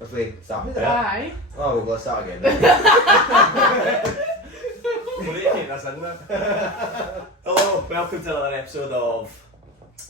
Have we started it? Aye. Oh, well, let's start again. We'll need to keep this in there. Hello, welcome to another episode of...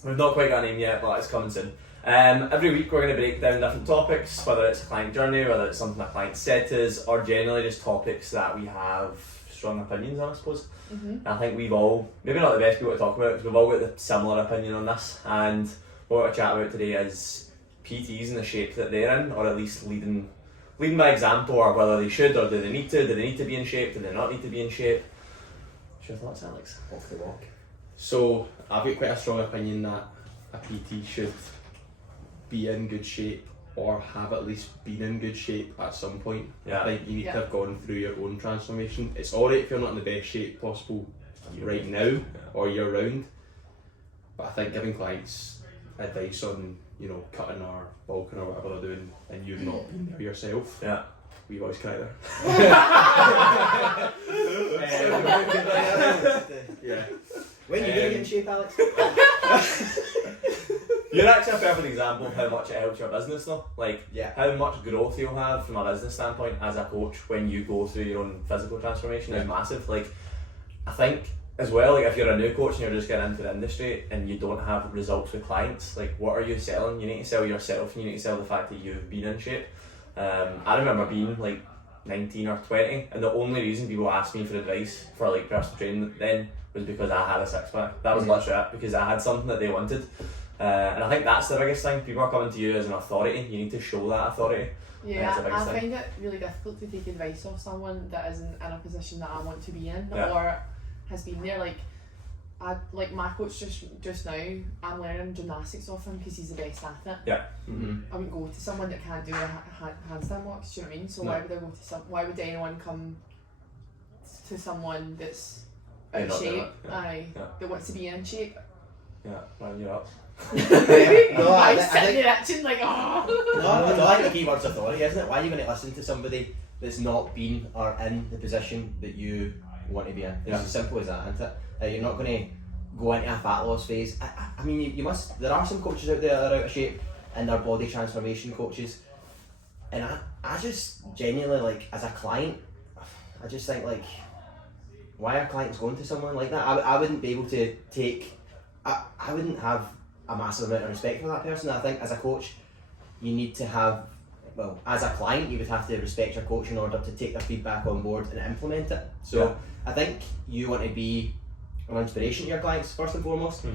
We've not quite got a name yet, but it's coming soon. Every week we're going to break down different topics, whether it's a client journey, whether it's something a client said to us, or generally just topics that we have strong opinions on, I suppose. And I think we've all, maybe not the best people to talk about, because we've all got a similar opinion on this, and what we're going to chat about today is PTs and the shape that they're in, or at least leading by example, or whether they should or do they need to be in shape, do they not need to be in shape. What's your thoughts, Alex? Walk the walk. So I've got quite a strong opinion that a PT should be in good shape or have at least been in good shape at some point. Yeah. I think you need to have gone through your own transformation. It's alright if you're not in the best shape possible right now or year round, but I think giving clients advice on, you know, cutting or bulking or whatever they're doing and you've not been there yourself. Yeah. We voice crack there. Yeah. When you get in shape, Alex? You're actually a perfect example of how much it helps your business though. Like, Yeah. how much growth you'll have from a business standpoint as a coach when you go through your own physical transformation is massive. Like, I think as well, like if you're a new coach and you're just getting into the industry and you don't have results with clients, like what are you selling? You need to sell yourself and you need to sell the fact that you've been in shape. I remember being like 19 or 20 and the only reason people asked me for advice for like personal training then was because I had a six pack. That was literally it, because I had something that they wanted. And I think that's the biggest thing. People are coming to you as an authority. You need to show that authority. Yeah, the biggest I find it really difficult to take advice off someone that isn't in a position that I want to be in or has been there. Like my coach just now, I'm learning gymnastics off him because he's the best at it. Yeah. I wouldn't go to someone that can't do a handstand walks. Do you know what I mean? So why would I go to why would anyone come to someone that's out of not doing shape? it. Aye, Yeah. that wants to be in shape. Yeah, well, you're up. No, I I sitting think... there itching like, oh. No, I think the key word's authority, isn't it? Why are you going to listen to somebody that's not been or in the position that you want to be in? It's as simple as that, isn't it? You're not going to go into a fat loss phase. I mean, you must. There are some coaches out there that are out of shape and they're body transformation coaches, and I just genuinely, like, as a client, I just think, like, why are clients going to someone like that? I wouldn't be able to take. I wouldn't have a massive amount of respect for that person. I think as a coach, you need to have, well, as a client, you would have to respect your coach in order to take their feedback on board and implement it. So I think you want to be an inspiration to your clients first and foremost.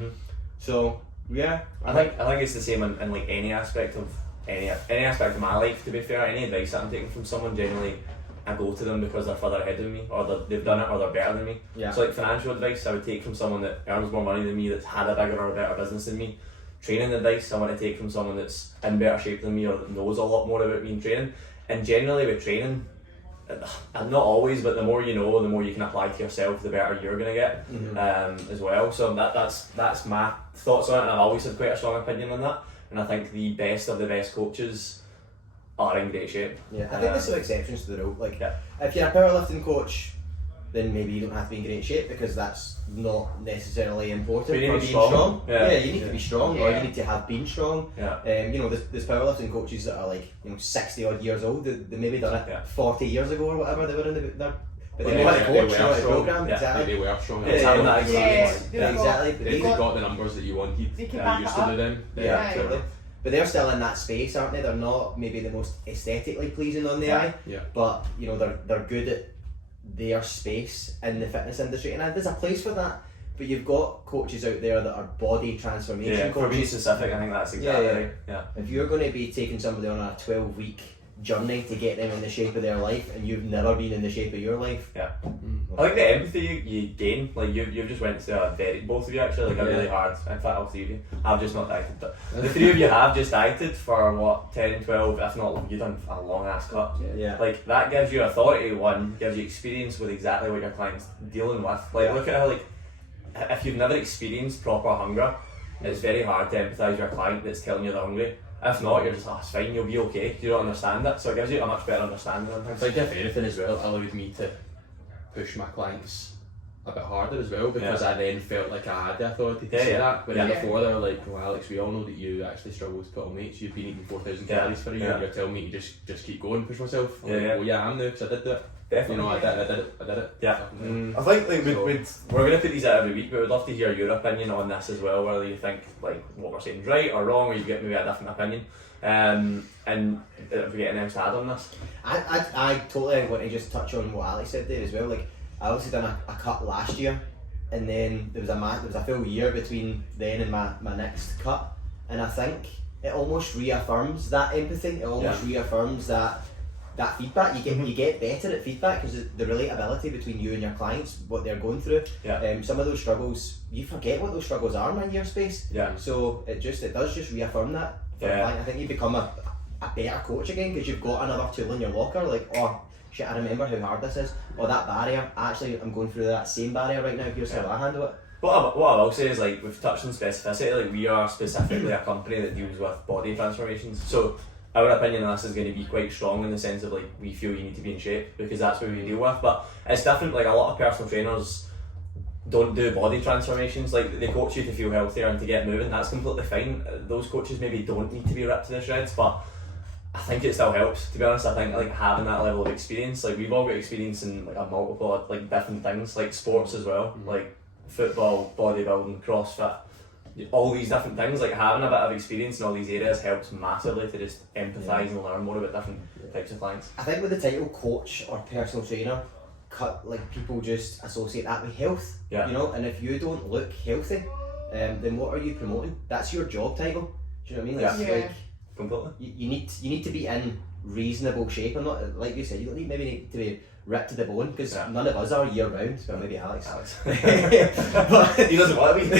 So yeah, I think it's the same in like any aspect of any aspect of my life. To be fair, any advice that I'm taking from someone, generally I go to them because they're further ahead of me, or they've done it, or they're better than me. Yeah. So like financial advice, I would take from someone that earns more money than me, that's had a bigger or a better business than me. Training advice, I want to take from someone that's in better shape than me or that knows a lot more about me in training. And generally with training, and not always, but the more you know, the more you can apply to yourself, the better you're going to get as well. So that's my thoughts on it, and I've always had quite a strong opinion on that. And I think the best of the best coaches are in great shape. Yeah, I think there's some exceptions to the rule. Like, if you're a powerlifting coach, then maybe you don't have to be in great shape because that's not necessarily important But you for need to being be strong. Yeah, you need to be strong, or Yeah. you need to have been strong. Yeah. You know, there's powerlifting coaches that are like, 60 odd years old. They maybe done it 40 years ago or whatever. They were in the but they know how to coach, they know how to program. Exactly. They were strong. It's having that Exactly. If But they got the numbers that you wanted, They can that back you used it to up. do then. Yeah, Right. totally. But they're still in that space, aren't they? They're not maybe the most aesthetically pleasing on the eye, but you know they're good at their space in the fitness industry, and there's a place for that. But you've got coaches out there that are body transformation For being coaches. specific, I think that's exactly right. Yeah. If you're going to be taking somebody on a 12-week journey to get them in the shape of their life, and you've never been in the shape of your life, I think the empathy you gain, like you've just went to both of you actually, like a really hard, in fact all three of you, I've just not dieted, but the three of you have just dieted for what, 10, 12, if not, you've done a long ass cut. Yeah. Like that gives you authority, one, gives you experience with exactly what your client's dealing with. Like look at how, like, if you've never experienced proper hunger, it's very hard to empathise with your client that's telling you they're hungry. If not, you're just, it's fine, you'll be okay. You don't understand it, so it gives you a much better understanding of I things. think if anything as well, it allowed me to push my clients a bit harder as well, because I then felt like I had the authority to Yeah, say yeah. that. But then Yeah. before they were like, well, Alex, we all know that you actually struggle to put on weight, so you've been eating 4,000 calories for a year, Yeah. and you're telling me to just keep going, push myself. I'm Yeah, like, yeah. well, yeah, I am now, because I did do it. Definitely. You know, I did it. Yeah. Fucking I think like So- we're going to put these out every week, but we'd love to hear your opinion on this as well, whether you think like what we're saying is right or wrong, or you get maybe a different opinion. And if we get anything else to add on this. I totally want to just touch on what Alex said there as well. Like, I obviously done a cut last year, and then there was a full year between then and my next cut, and I think it almost reaffirms that empathy. It almost reaffirms that feedback. You get better at feedback because the relatability between you and your clients, what they're going through. Yeah. Some of those struggles, you forget what those struggles are in 1 year space. Yeah. So it does just reaffirm that for a client. I think you become a better coach again because you've got another tool in your locker. Like, oh shit, I remember how hard this is. Or that barrier. Actually, I'm going through that same barrier right now. Here's how I handle it. What I will say is, like, we've touched on specificity. Like, we are specifically a company that deals with body transformations. So our opinion on this is going to be quite strong in the sense of like we feel you need to be in shape because that's what we deal with. But it's different. Like, a lot of personal trainers don't do body transformations. Like, they coach you to feel healthier and to get moving. That's completely fine. Those coaches maybe don't need to be ripped to the shreds, but I think it still helps. To be honest, I think like having that level of experience. Like, we've all got experience in like a multiple of, like different things, like sports as well, like football, bodybuilding, CrossFit. All these different things, like having a bit of experience in all these areas helps massively to just empathise and learn more about different types of clients. I think with the title coach or personal trainer, like people just associate that with health. Yeah. You know, and if you don't look healthy, then what are you promoting? That's your job title. Do you know what I mean? Like, Yeah. like Completely. you need to be in reasonable shape. And not like you said, you don't need to be ripped to the bone because none of us are year round. But maybe Alex. But he doesn't want to be.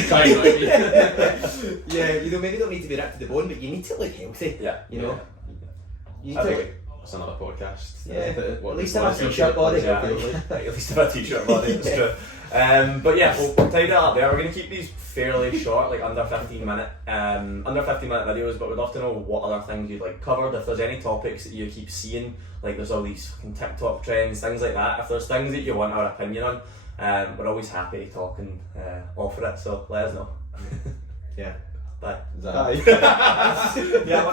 Yeah, you know, maybe don't need to be ripped to the bone, but you need to look healthy. Yeah. You know, you need I to. think That's another podcast. Yeah, What at least the have a podcast t-shirt body. Yeah, at least have a t-shirt body, it's true. But yeah, we'll tidy that up there. We're going to keep these fairly short, like under 15 minute videos, but we'd love to know what other things you'd like covered. If there's any topics that you keep seeing, like there's all these fucking TikTok trends, things like that. If there's things that you want our opinion on, we're always happy to talk and offer it, so let us know. Yeah. Bye. Bye. Yeah.